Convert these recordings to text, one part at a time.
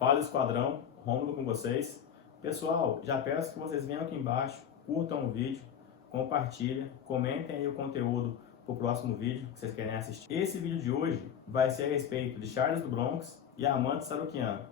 Fala Esquadrão, Rômulo com vocês. Pessoal, já peço que vocês venham aqui embaixo, curtam o vídeo, compartilhem, comentem aí o conteúdo para o próximo vídeo que vocês querem assistir. Esse vídeo de hoje vai ser a respeito de Charles do Bronx e Arman Tsarukyan.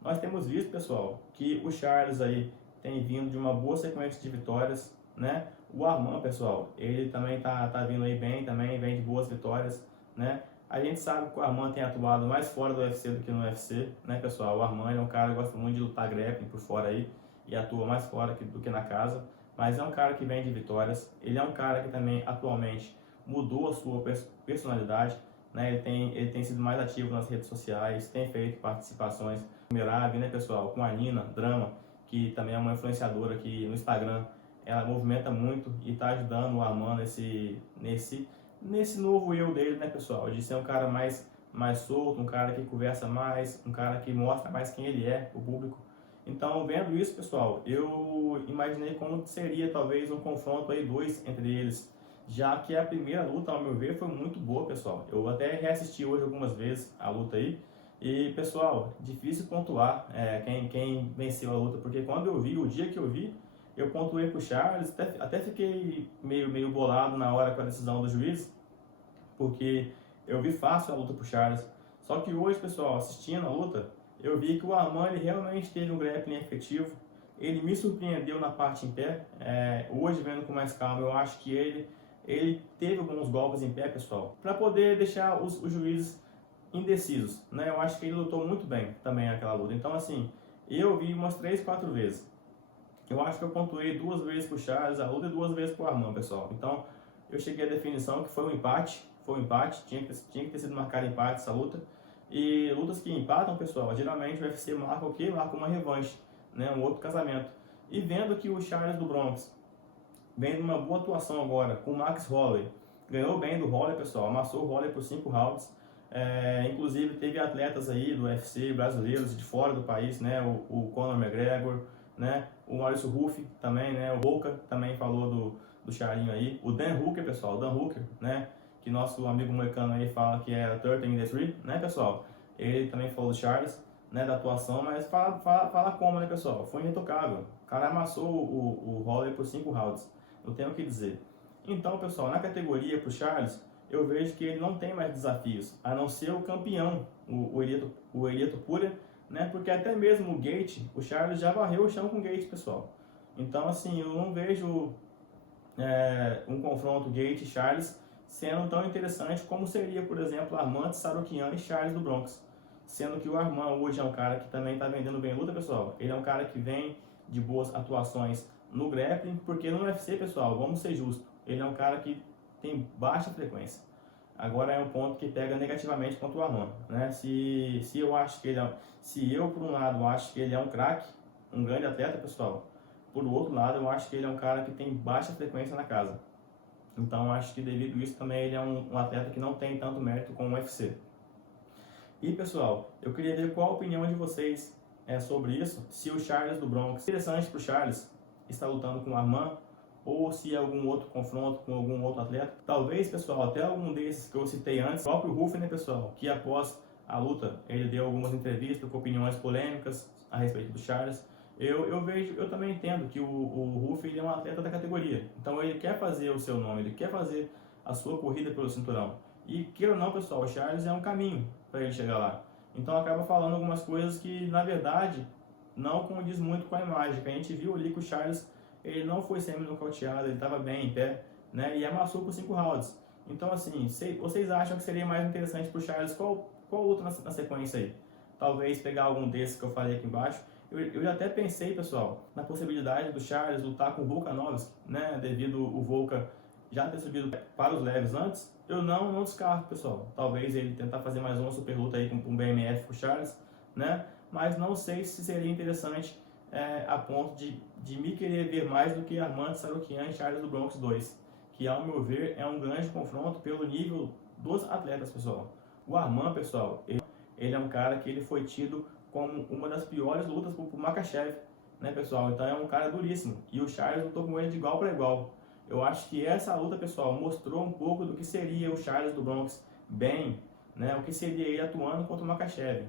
Nós temos visto, pessoal, que o Charles aí tem vindo de uma boa sequência de vitórias, né? O Arman, pessoal, ele também tá vindo aí bem, também vem de boas vitórias, né? A gente sabe que o Arman tem atuado mais fora do UFC do que no UFC, né, pessoal? O Arman é um cara que gosta muito de lutar grappling por fora aí e atua mais fora do que na casa, mas é um cara que vem de vitórias. Ele é um cara que também atualmente mudou a sua personalidade, né? Ele tem sido mais ativo nas redes sociais, tem feito participações com Merab, né, pessoal? Com a Nina Drama, que também é uma influenciadora aqui no Instagram. Ela movimenta muito e está ajudando o Arman nesse novo eu dele, né, pessoal? De ser um cara mais solto, um cara que conversa mais, um cara que mostra mais quem ele é, o público. Então, vendo isso, pessoal, eu imaginei como seria talvez um confronto aí entre eles, já que a primeira luta, ao meu ver, foi muito boa, pessoal. Eu até reassisti hoje algumas vezes a luta aí. E, pessoal, difícil pontuar quem venceu a luta, porque quando eu vi, o dia que eu vi, eu pontuei pro Charles, até fiquei meio bolado na hora com a decisão do juiz, porque eu vi fácil a luta pro Charles. Só que hoje, pessoal, assistindo a luta, eu vi que o Arman ele realmente teve um grappling efetivo. Ele me surpreendeu na parte em pé. Hoje, vendo com mais calma, eu acho que ele teve alguns golpes em pé, pessoal, para poder deixar os juízes indecisos, né? Eu acho que ele lutou muito bem também aquela luta. Então, assim, eu vi umas 3, 4 vezes. Eu acho que eu pontuei 2 vezes pro Charles a luta e 2 vezes pro Arman, pessoal. Então, eu cheguei à definição que foi um empate. Tinha que ter sido marcado empate essa luta. E lutas que empatam, pessoal, geralmente o UFC marca o quê? Marca uma revanche, né? Um outro casamento. E vendo que o Charles do Bronx vem de uma boa atuação agora com o Max Holloway, ganhou bem do Holloway, pessoal, amassou o Holloway por 5 rounds. Inclusive teve atletas aí do UFC brasileiros de fora do país, né? O Conor McGregor, né? O Maurício Ruff também, né? O Boca também falou do Charlinho aí. O Dan Hooker, pessoal, o Dan Hooker, né? Que nosso amigo moicano aí fala que é 30 in the Street, né, pessoal? Ele também falou do Charles, né? Da atuação, mas fala como, né, pessoal? Foi intocável. O cara amassou o Holloway por 5 rounds. Não tenho o que dizer. Então, pessoal, na categoria pro Charles, eu vejo que ele não tem mais desafios, a não ser o campeão, o Elieto Pura, né? Porque até mesmo o Gate, o Charles já varreu o chão com o Gate, pessoal. Então, assim, eu não vejo um confronto Gate-Charles sendo tão interessante como seria, por exemplo, Arman Tsarukyan e Charles do Bronx. Sendo que o Arman hoje é um cara que também está vendendo bem luta, pessoal. Ele é um cara que vem de boas atuações no grappling, porque no UFC, pessoal, vamos ser justos, ele é um cara que tem baixa frequência. Agora é um ponto que pega negativamente contra o Arman, né? Se eu acho que se eu por um lado acho que ele é um craque, um grande atleta, pessoal, por outro lado eu acho que ele é um cara que tem baixa frequência na casa. Então acho que devido a isso também ele é um atleta que não tem tanto mérito com o UFC. E pessoal, eu queria ver qual a opinião de vocês sobre isso. Se o Charles do Bronx, interessante para o Charles estar lutando com o Arman, ou se algum outro confronto com algum outro atleta. Talvez, pessoal, até algum desses que eu citei antes, o próprio Ruff, né, pessoal, que após a luta ele deu algumas entrevistas com opiniões polêmicas a respeito do Charles. Eu também entendo que o Ruff ele é um atleta da categoria, então ele quer fazer o seu nome, ele quer fazer a sua corrida pelo cinturão. E queira ou não, pessoal, o Charles é um caminho para ele chegar lá. Então acaba falando algumas coisas que, na verdade, não condiz muito com a imagem, que a gente viu ali que o Charles ele não foi semi-nocauteado, ele estava bem em pé, né? E amassou por 5 rounds. Então, assim, vocês acham que seria mais interessante para o Charles qual luta na sequência aí? Talvez pegar algum desses que eu falei aqui embaixo. Eu já até pensei, pessoal, na possibilidade do Charles lutar com o Volkanovski, né? Devido o Volka já ter subido para os leves antes. Eu não descarto, pessoal. Talvez ele tentar fazer mais uma super luta aí com um BMF com o Charles, né? Mas não sei se seria interessante a ponto de me querer ver mais do que Arman Tsarukyan e Charles do Bronx 2, que ao meu ver é um grande confronto pelo nível dos atletas, pessoal. O Arman, pessoal, ele é um cara que ele foi tido como uma das piores lutas pro Makhachev, né, pessoal? Então é um cara duríssimo, e o Charles lutou com ele de igual para igual. Eu acho que essa luta, pessoal, mostrou um pouco do que seria o Charles do Bronx bem, né? O que seria ele atuando contra o Makhachev.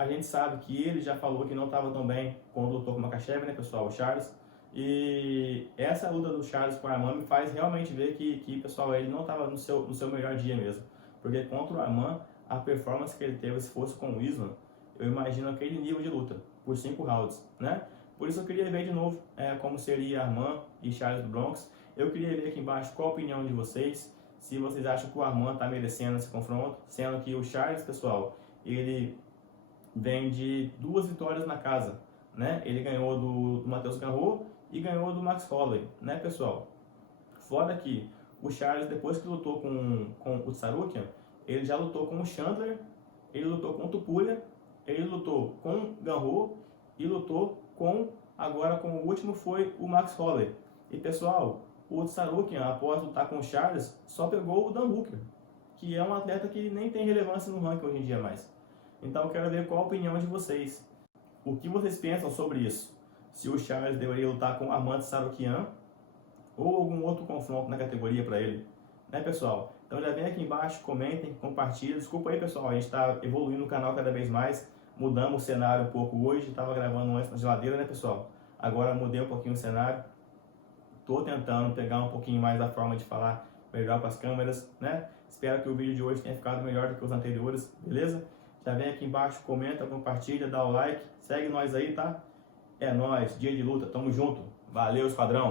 A gente sabe que ele já falou que não estava tão bem quando lutou com o Makhachev, né, pessoal, o Charles. E essa luta do Charles com o Arman me faz realmente ver que pessoal, ele não estava no seu melhor dia mesmo. Porque contra o Arman, a performance que ele teve, se fosse com o Islam, eu imagino aquele nível de luta, por 5 rounds, né? Por isso eu queria ver de novo como seria Arman e Charles do Bronx. Eu queria ver aqui embaixo qual a opinião de vocês, se vocês acham que o Arman está merecendo esse confronto, sendo que o Charles, pessoal, ele vem de 2 vitórias na casa, né? Ele ganhou do Matheus Gamrot e ganhou do Max Holloway, né, pessoal? Fora que o Charles, depois que lutou com o Tsarukyan, ele já lutou com o Chandler, ele lutou com o Topuria, ele lutou com o Gamrot e lutou agora com o último foi o Max Holloway. E pessoal, o Tsarukyan, após lutar com o Charles, só pegou o Dan Hooker, que é um atleta que nem tem relevância no ranking hoje em dia mais. Então eu quero ver qual a opinião de vocês. O que vocês pensam sobre isso? Se o Charles deveria lutar com o Arman Tsarukyan ou algum outro confronto na categoria para ele, né, pessoal? Então já vem aqui embaixo, comentem, compartilhem. Desculpa aí, pessoal, a gente está evoluindo o canal cada vez mais, mudamos o cenário um pouco hoje, estava gravando antes na geladeira, né, pessoal? Agora mudei um pouquinho o cenário, estou tentando pegar um pouquinho mais da forma de falar melhor para as câmeras, né? Espero que o vídeo de hoje tenha ficado melhor do que os anteriores, beleza? Já vem aqui embaixo, comenta, compartilha, dá o like, segue nós aí, tá? É nóis, dia de luta, tamo junto, valeu, esquadrão!